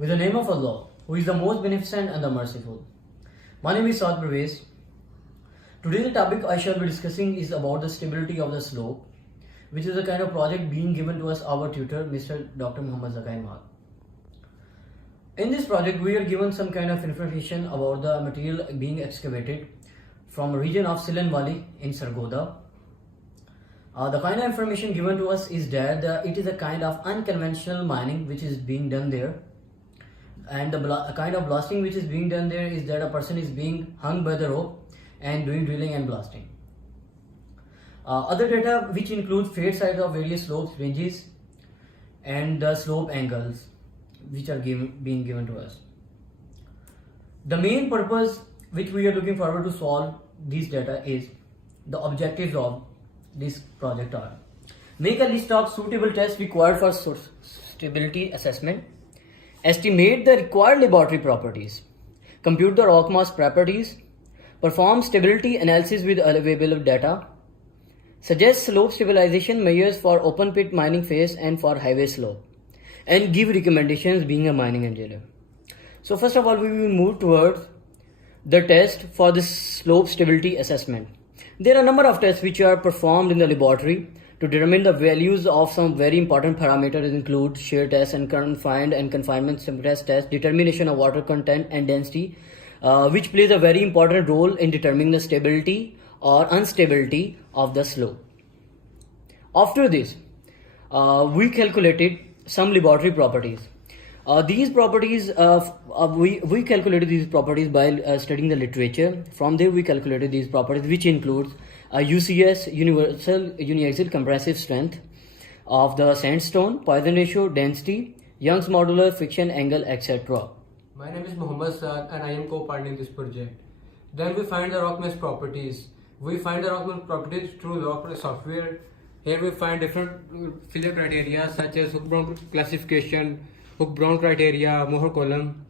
with the name of Allah, who is the most beneficent and the merciful. My name is Saad Parvez. Today the topic I shall be discussing is about the stability of the slope, which is a kind of project being given to us our tutor, Mr. Dr. Muhammad Zakai Mahal. In this project, we are given some kind of information about the material being excavated from a region of Silan Valley in Sargodha. The kind of information given to us is that it is a kind of unconventional mining which is being done there, and the kind of blasting which is being done there is that a person is being hung by the rope and doing drilling and blasting. Other data which include fair size of various slopes, ranges, and the slope angles which are being given to us. The main purpose which we are looking forward to solve these data is the objectives of this project are: make a list of suitable tests required for stability assessment, estimate the required laboratory properties, compute the rock mass properties, perform stability analysis with available data, suggest slope stabilization measures for open pit mining phase and for highway slope, and give recommendations being a mining engineer. So first of all, we will move towards the test for the slope stability assessment. There are a number of tests which are performed in the laboratory to determine the values of some very important parameters, include shear test and confined and confinement stress test, determination of water content and density, which plays a very important role in determining the stability or instability of the slope. After this, we calculated some laboratory properties. These properties, we calculated these properties by studying the literature. From there we calculated these properties, which includes UCS, uniaxial compressive strength of the sandstone, Poisson ratio, density, Young's modular, friction angle, etc. My name is Muhammad Saad and I am co-partnering this project. Then we find the rock mass properties. We find the rock mass properties through rock software. Here we find different filler criteria such as Hook-Brown classification, Hook-Brown criteria, Mohr column.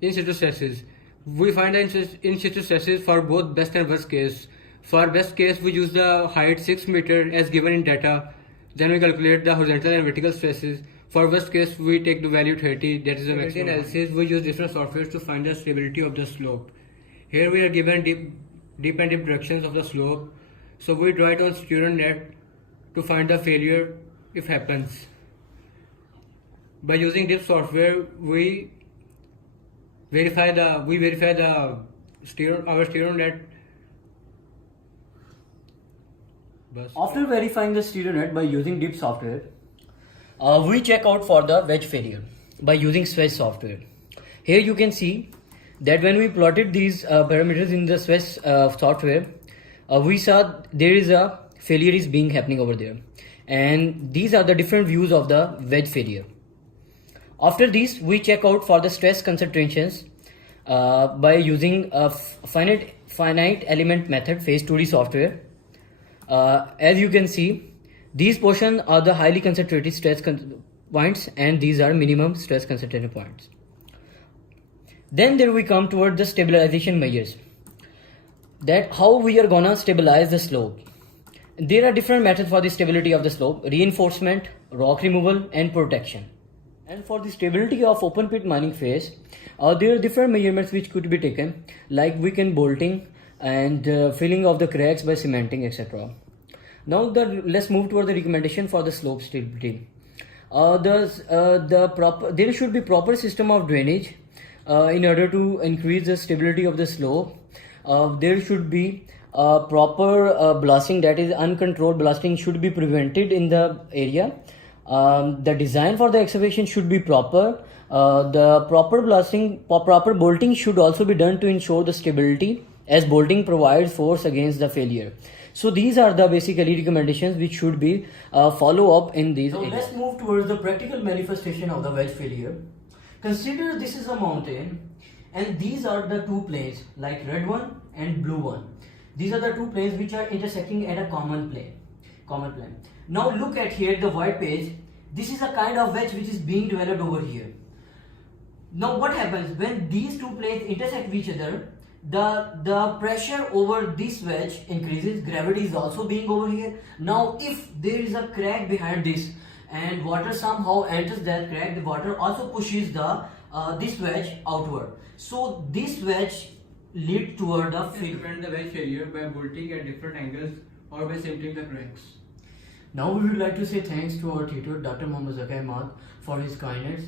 In situ stresses. We find the in situ stresses for both best and worst case. For best case, we use the height 6 meter as given in data. Then we calculate the horizontal and vertical stresses. For worst case, we take the value 30, that is the maximum. Analysis, we use different softwares to find the stability of the slope. Here we are given deep and deep directions of the slope. So we draw it on student net to find the failure if happens. By using this software, we verify our student net. After verifying the stereo net by using DIP software, we check out for the wedge failure by using Swiss software. Here you can see that when we plotted these parameters in the Swiss software, we saw there is a failure is being happening over there, and these are the different views of the wedge failure. After this, we check out for the stress concentrations by using a finite element method phase 2D software. As you can see, these portions are the highly concentrated stress points and these are minimum stress concentration points. Then there we come toward the stabilization measures, that how we are gonna stabilize the slope. There are different methods for the stability of the slope: reinforcement, rock removal, and protection. And for the stability of open pit mining phase, there are different measurements which could be taken, like weekend bolting and filling of the cracks by cementing, etc. Now let's move toward the recommendation for the slope stability. There should be proper system of drainage in order to increase the stability of the slope. There should be proper blasting, that is uncontrolled blasting should be prevented in the area. The design for the excavation should be proper. The proper bolting should also be done to ensure the stability, as bolting provides force against the failure. So these are the basically recommendations which should be follow up in these areas. Let's move towards the practical manifestation of the wedge failure. Consider this is a mountain and these are the two planes, like red one and blue one. These are the two planes which are intersecting at a common plane. Now look at here the white page. This is a kind of wedge which is being developed over here. Now what happens when these two planes intersect with each other? The pressure over this wedge increases, gravity is also being over here. Now if there is a crack behind this and water somehow enters that crack. The water also pushes the this wedge outward. So this wedge lead toward the Prevent the wedge failure by bolting at different angles or by cementing the cracks. Now we would like to say thanks to our tutor Dr. Mohammad Zakai Ahmad for his kindness.